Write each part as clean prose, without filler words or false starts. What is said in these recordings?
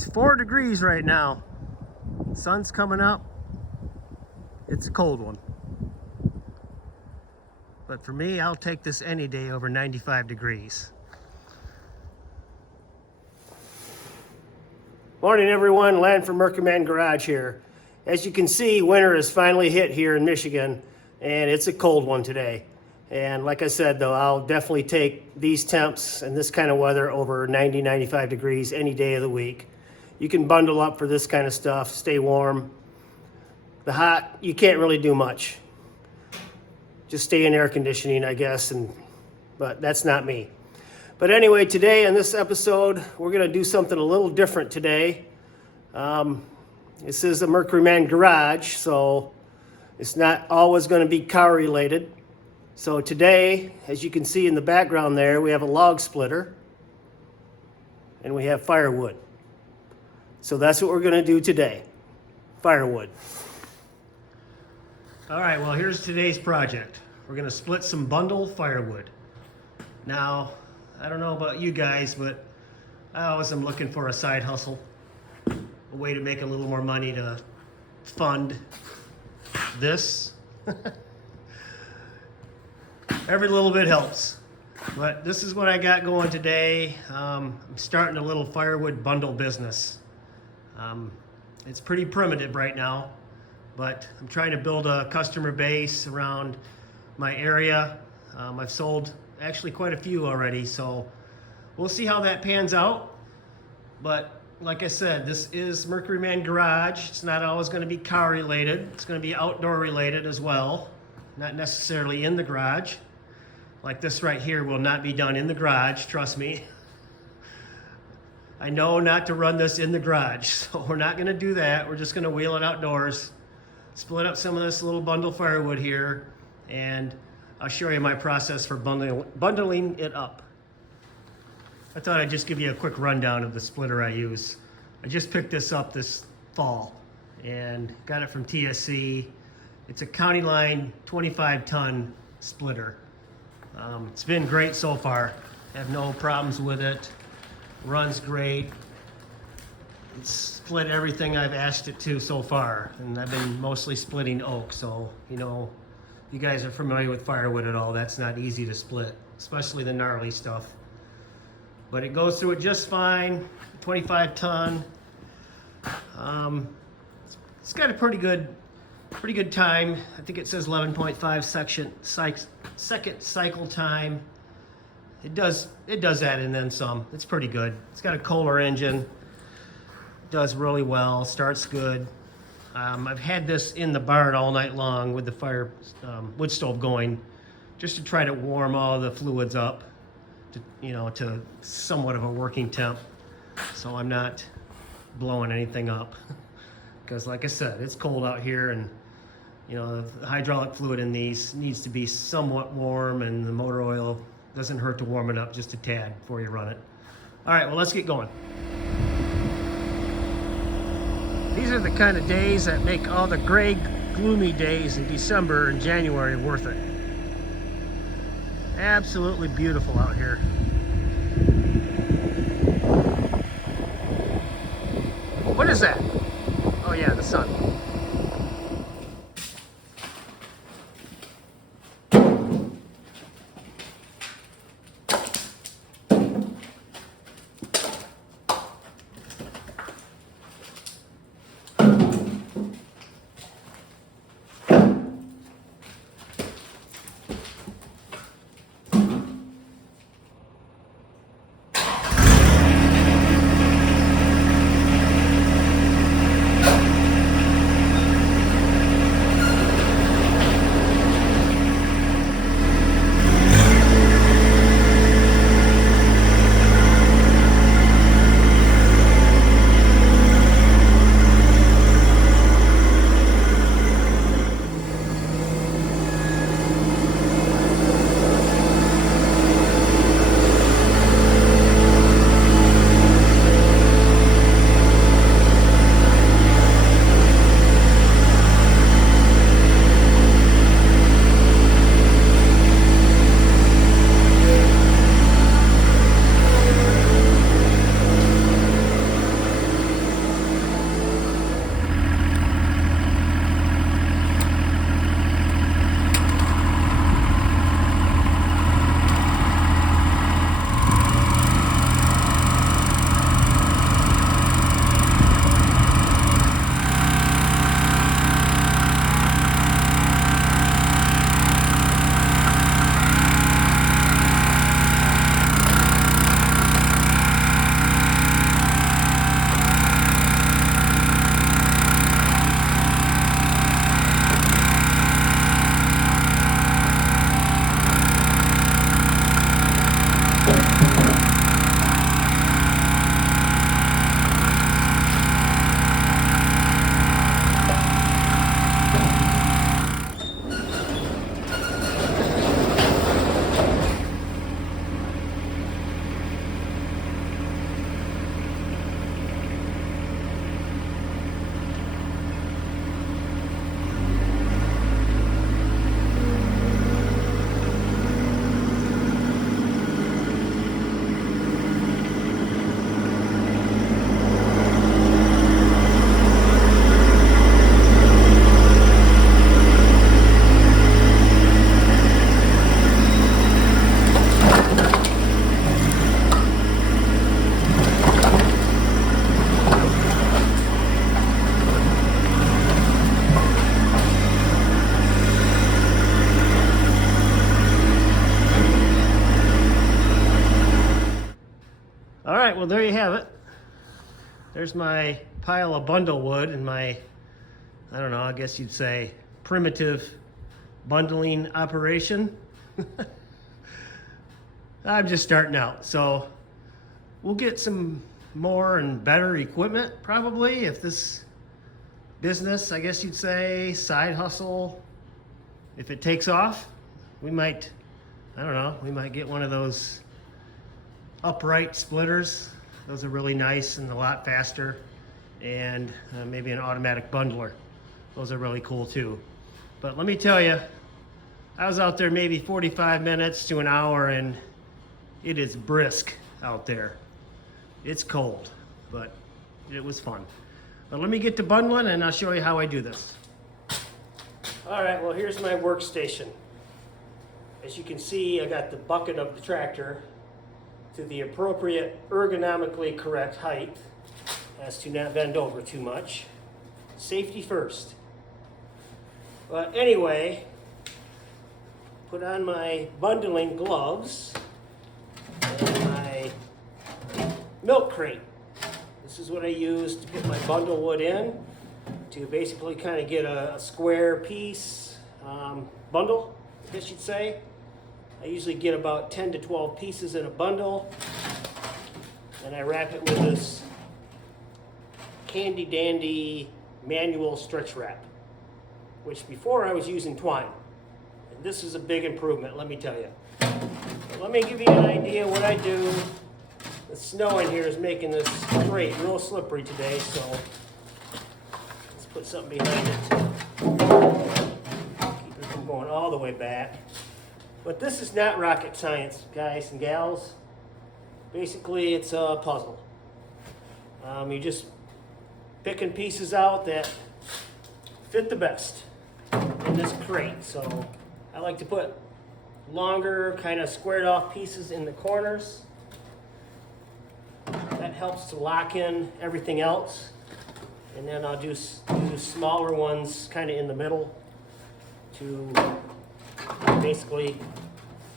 It's 4 degrees right now. Sun's coming up. It's a cold one. But for me, I'll take this any day over 95 degrees. Morning everyone, Land for Mercury Garage here. As you can see, winter has finally hit here in Michigan, and it's a cold one today. And like I said though, I'll definitely take these temps and this kind of weather over 90, 95 degrees any day of the week. You can bundle up for this kind of stuff, stay warm. The hot, you can't really do much. Just stay in air conditioning, I guess, but that's not me. But anyway, today in this episode, we're gonna do something a little different today. This is a Mercury Man garage, so it's not always gonna be car related. So today, as you can see in the background there, we have a log splitter and we have firewood. So that's what we're gonna do today, firewood. All right, well, here's today's project. We're gonna split some bundle firewood. Now, I don't know about you guys, but I always am looking for a side hustle, a way to make a little more money to fund this. Every little bit helps. But this is what I got going today. I'm starting a little firewood bundle business. It's pretty primitive right now, but I'm trying to build a customer base around my area. I've sold actually quite a few already, so we'll see how that pans out. But like I said, this is Mercury Man Garage. It's not always going to be car related. It's going to be outdoor related as well, not necessarily in the garage. Like this right here will not be done in the garage, trust me. I know not to run this in the garage, so we're not going to do that. We're just going to wheel it outdoors, split up some of this little bundle firewood here, and I'll show you my process for bundling it up. I thought I'd just give you a quick rundown of the splitter I use. I just picked this up this fall and got it from TSC. It's a County Line 25-ton splitter. It's been great so far. I have no problems with it. Runs great. It's split everything I've asked it to so far, and I've been mostly splitting oak, so you know, you guys are familiar with firewood at all, that's not easy to split, especially the gnarly stuff. But it goes through it just fine, 25 ton. It's got a pretty good time. I think it says 11.5 second cycle time. It does that and then some. It's pretty good. It's got a Kohler engine. Does really well, starts good. I've had this in the barn all night long with the wood stove going, just to try to warm all the fluids up to somewhat of a working temp, so I'm not blowing anything up. Because like I said, it's cold out here, and the hydraulic fluid in these needs to be somewhat warm, and the motor oil doesn't hurt to warm it up just a tad before you run it. All right, well, let's get going. These are the kind of days that make all the gray, gloomy days in December and January worth it. Absolutely beautiful out here. What is that? Oh yeah, the sun. right, well there you have it. There's my pile of bundle wood and my, I don't know, I guess you'd say primitive bundling operation. I'm just starting out, so we'll get some more and better equipment probably if this business, I guess you'd say, side hustle, if it takes off. We might, I don't know, we might get one of those upright splitters. Those are really nice and a lot faster, and maybe an automatic bundler. Those are really cool too. But let me tell you, I was out there maybe 45 minutes to an hour, and it is brisk out there. It's cold, but it was fun. But let me get to bundling and I'll show you how I do this. All right, well here's my workstation. As you can see, I got the bucket of the tractor to the appropriate ergonomically correct height as to not bend over too much. Safety first. But anyway, put on my bundling gloves and my milk crate. This is what I use to put my bundle wood in, to basically kind of get a square piece bundle, I guess you'd say. I usually get about 10 to 12 pieces in a bundle, and I wrap it with this candy dandy manual stretch wrap, which before I was using twine. And this is a big improvement, let me tell you. But let me give you an idea what I do. The snow in here is making this crate real slippery today, so let's put something behind it to keep it from going all the way back. But this is not rocket science, guys and gals. Basically, it's a puzzle. You're just picking pieces out that fit the best in this crate. So I like to put longer, kind of squared off pieces in the corners. That helps to lock in everything else. And then I'll do smaller ones kind of in the middle to basically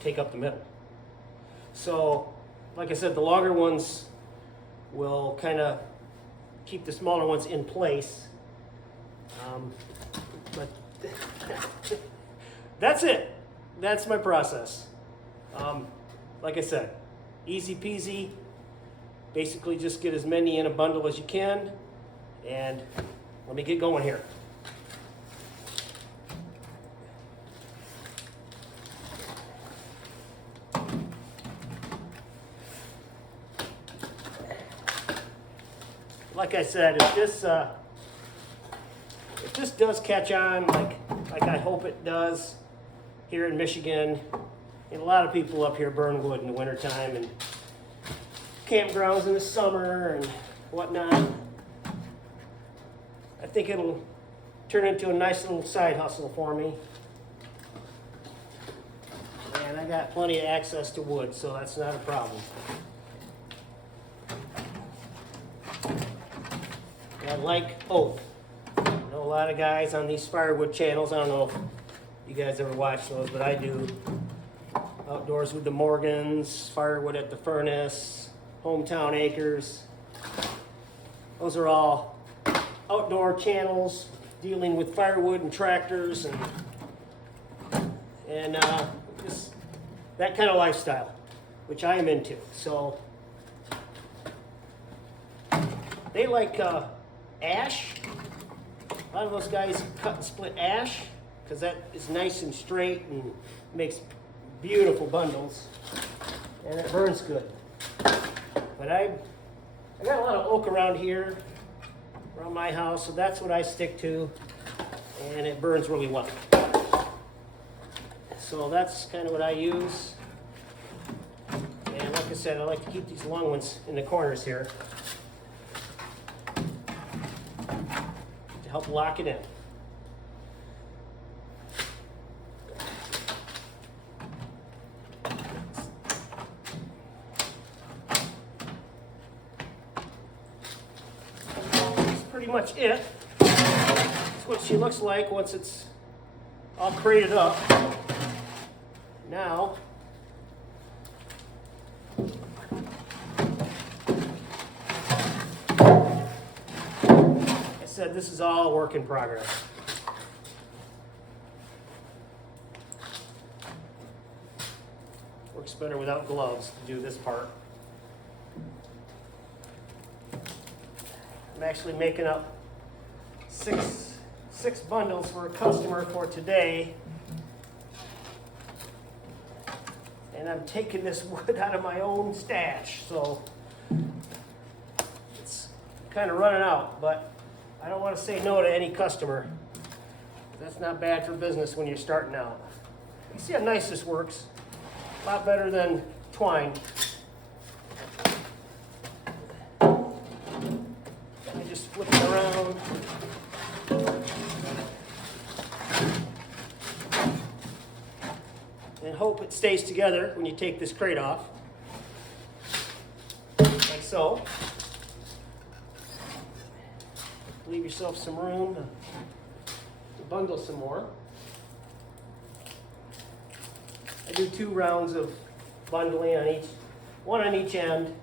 take up the middle. So, like I said, the longer ones will kind of keep the smaller ones in place. But that's it. That's my process. Like I said, easy peasy. Basically just get as many in a bundle as you can. And let me get going here. Like I said, if this does catch on, like I hope it does here in Michigan, and a lot of people up here burn wood in the wintertime and campgrounds in the summer and whatnot. I think it'll turn into a nice little side hustle for me. And I got plenty of access to wood, so that's not a problem. I like oak. I know a lot of guys on these firewood channels, I don't know if you guys ever watch those, but I do. Outdoors with the Morgans, firewood at the furnace, hometown acres. Those are all outdoor channels dealing with firewood and tractors and just that kind of lifestyle, which I am into. So they like ash. A lot of those guys cut and split ash because that is nice and straight and makes beautiful bundles, and it burns good. But I got a lot of oak around here, around my house, so that's what I stick to, and it burns really well. So that's kind of what I use. And like I said, I like to keep these long ones in the corners here to help lock it in. Pretty much it. That's what she looks like once it's all crated up. Now, said, this is all a work in progress. Works better without gloves to do this part. I'm actually making up six bundles for a customer for today. And I'm taking this wood out of my own stash, so it's kind of running out, but I don't want to say no to any customer. That's not bad for business when you're starting out. You see how nice this works? A lot better than twine. I just flip it around. And hope it stays together when you take this crate off. Like so. Leave yourself some room to bundle some more. I do 2 rounds of bundling on each, one on each end.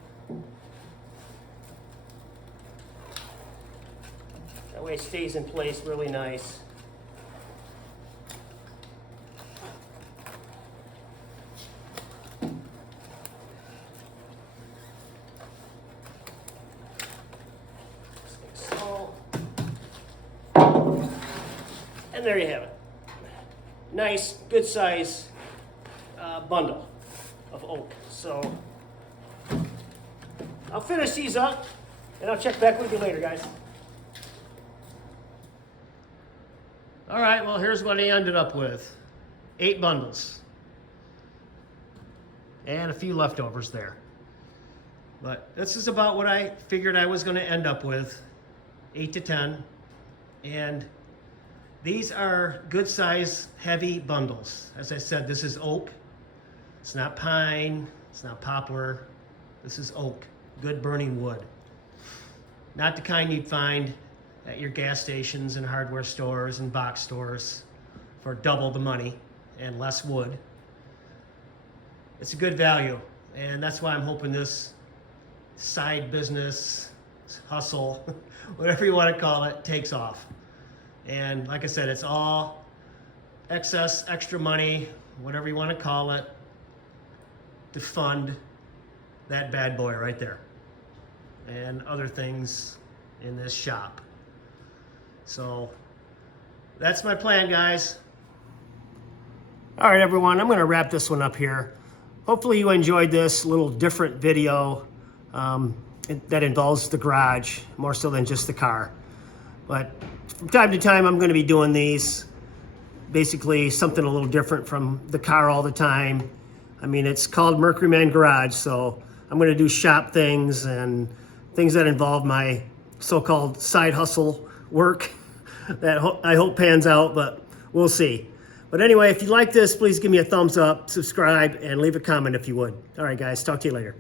That way it stays in place really nice. And there you have it. Nice, good size bundle of oak. So I'll finish these up and I'll check back with you later, guys. All right, well, here's what I ended up with. 8 bundles. And a few leftovers there. But this is about what I figured I was going to end up with. 8 to 10. And these are good size, heavy bundles. As I said, this is oak. It's not pine, it's not poplar. This is oak, good burning wood. Not the kind you'd find at your gas stations and hardware stores and box stores for double the money and less wood. It's a good value, and that's why I'm hoping this side business, hustle, whatever you want to call it, takes off. And like I said, it's all excess, extra money, whatever you want to call it, to fund that bad boy right there and other things in this shop. So that's my plan, guys. All right, everyone, I'm going to wrap this one up here. Hopefully you enjoyed this little different video that involves the garage more so than just the car. But from time to time, I'm going to be doing these. Basically, something a little different from the car all the time. I mean, it's called Mercury Man Garage, so I'm going to do shop things and things that involve my so-called side hustle work that I hope pans out, but we'll see. But anyway, if you like this, please give me a thumbs up, subscribe, and leave a comment if you would. All right, guys, talk to you later.